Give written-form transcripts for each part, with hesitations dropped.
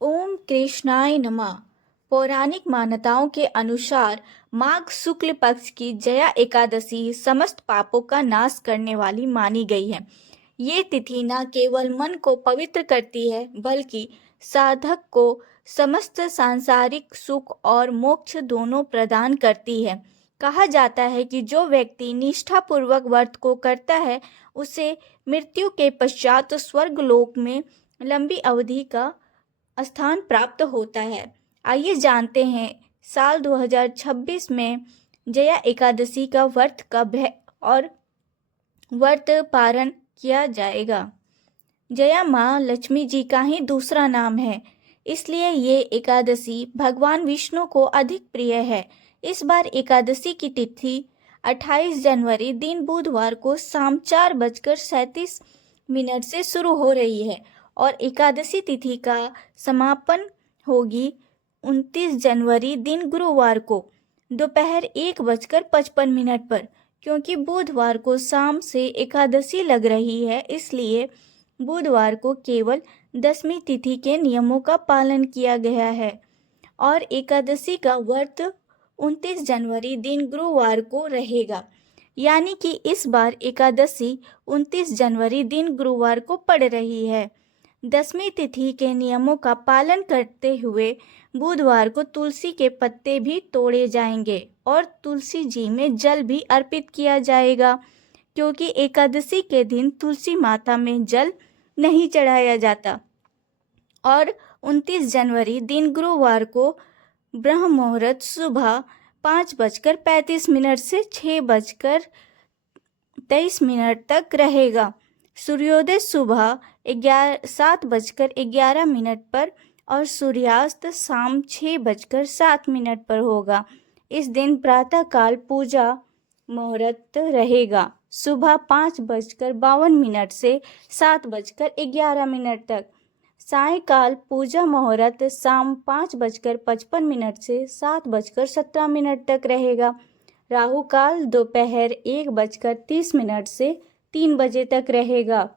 ओम कृष्णाय नमः। पौराणिक मान्यताओं के अनुसार माघ शुक्ल पक्ष की जया एकादशी समस्त पापों का नाश करने वाली मानी गई है। ये तिथि न केवल मन को पवित्र करती है बल्कि साधक को समस्त सांसारिक सुख और मोक्ष दोनों प्रदान करती है। कहा जाता है कि जो व्यक्ति निष्ठापूर्वक व्रत को करता है उसे मृत्यु के पश्चात स्वर्ग लोक में लंबी अवधि का स्थान प्राप्त होता है। आइए जानते हैं साल 2026 में जया एकादशी का व्रत कब है और व्रत पारण किया जाएगा। जया माँ लक्ष्मी जी का ही दूसरा नाम है, इसलिए ये एकादशी भगवान विष्णु को अधिक प्रिय है। इस बार एकादशी की तिथि 28 जनवरी दिन बुधवार को शाम 4:37 से शुरू हो रही है और एकादशी तिथि का समापन होगी 29 जनवरी दिन गुरुवार को दोपहर 1:55 पर। क्योंकि बुधवार को शाम से एकादशी लग रही है, इसलिए बुधवार को केवल दशमी तिथि के नियमों का पालन किया गया है और एकादशी का व्रत 29 जनवरी दिन गुरुवार को रहेगा। यानी कि इस बार एकादशी 29 जनवरी दिन गुरुवार को पड़ रही है। दशमी तिथि के नियमों का पालन करते हुए बुधवार को तुलसी के पत्ते भी तोड़े जाएंगे और तुलसी जी में जल भी अर्पित किया जाएगा, क्योंकि एकादशी के दिन तुलसी माता में जल नहीं चढ़ाया जाता। और 29 जनवरी दिन गुरुवार को ब्रह्म मुहूर्त सुबह 5:35 से 6:23 तक रहेगा। सूर्योदय सुबह 7:11 पर और सूर्यास्त शाम 6:07 पर होगा। इस दिन प्रातःकाल पूजा मुहूर्त रहेगा सुबह 5:52 से 7:11 तक। सायंकाल पूजा मुहूर्त शाम 5:55 से 7:17 तक रहेगा। राहु काल दोपहर 1:30 से 3 बजे तक रहेगा।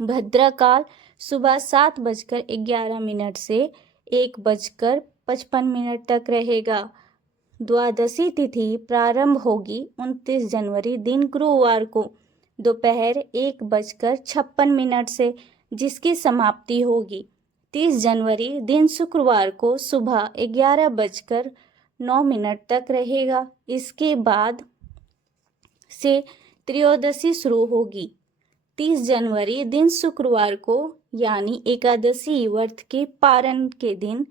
भद्रा काल सुबह 7:11 से 1:55 तक रहेगा। द्वादशी तिथि प्रारंभ होगी 29 जनवरी दिन गुरुवार को दोपहर 1:56 से, जिसकी समाप्ति होगी 30 जनवरी दिन शुक्रवार को सुबह 11:09 तक रहेगा। इसके बाद से त्रयोदशी शुरू होगी 30 जनवरी दिन शुक्रवार को, यानी एकादशी व्रत के पारण के दिन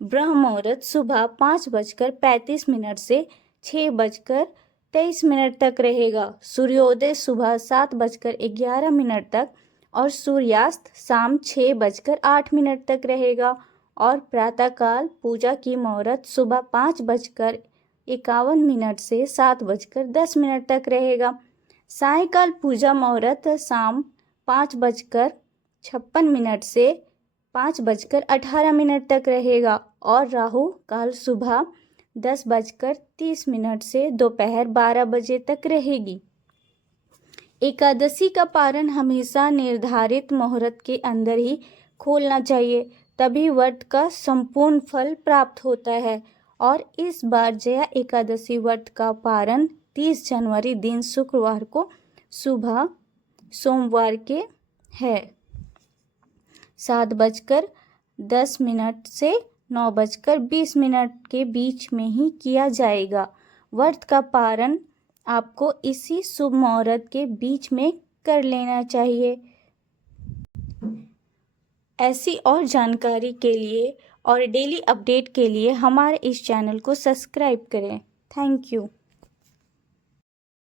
ब्रह्म मुहूर्त सुबह 5:35 से 6:23 तक रहेगा। सूर्योदय सुबह 7:11 तक और सूर्यास्त शाम 6:08 तक रहेगा। और प्रातःकाल पूजा की मुहूर्त सुबह 5:51 से 7:10 तक रहेगा। सायंकाल पूजा मुहूर्त शाम 5:56 से 5:18 तक रहेगा और राहु काल सुबह 10:30 से दोपहर 12 बजे तक रहेगी। एकादशी का पारण हमेशा निर्धारित मुहूर्त के अंदर ही खोलना चाहिए, तभी व्रत का संपूर्ण फल प्राप्त होता है। और इस बार जया एकादशी व्रत का पारण 30 जनवरी दिन शुक्रवार को सुबह सोमवार के है 7:10 से 9:20 के बीच में ही किया जाएगा। व्रत का पारण आपको इसी शुभ मुहूर्त के बीच में कर लेना चाहिए। ऐसी और जानकारी के लिए और डेली अपडेट के लिए हमारे इस चैनल को सब्सक्राइब करें। Thank you.